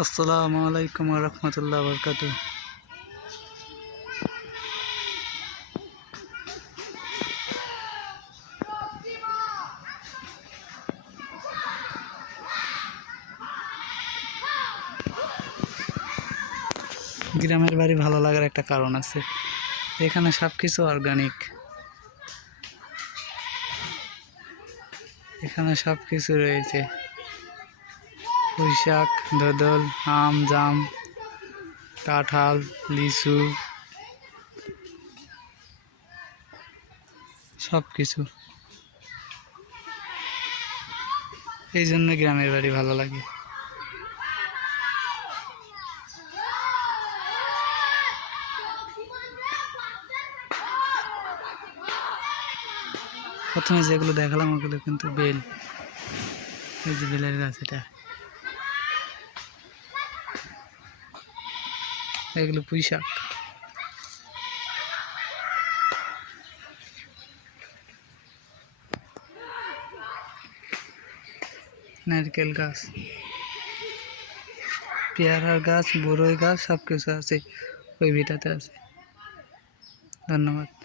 আসসালামু আলাইকুম রহমতুল্লাহ বরকাত গ্রামের বাড়ি ভালো লাগার একটা কারণ আছে। এখানে সব কিছু অর্গানিক এখানে সব কিছু রয়েছে। পুঁইশাক ধদল, আম, জাম, কাঁঠাল, লিচু সব কিছু এই জন্য গ্রামের বাড়ি ভালো লাগে। প্রথমে যেগুলো দেখালাম ওগুলো কিন্তু বেল। এই যে বেলের গাছ এটা। এগুলো পুঁই শাক নারকেল গাছ, পেয়ারার গাছ বড়ই গাছ সব কিছু আছে, ওই ভিটাতে আছে। ধন্যবাদ।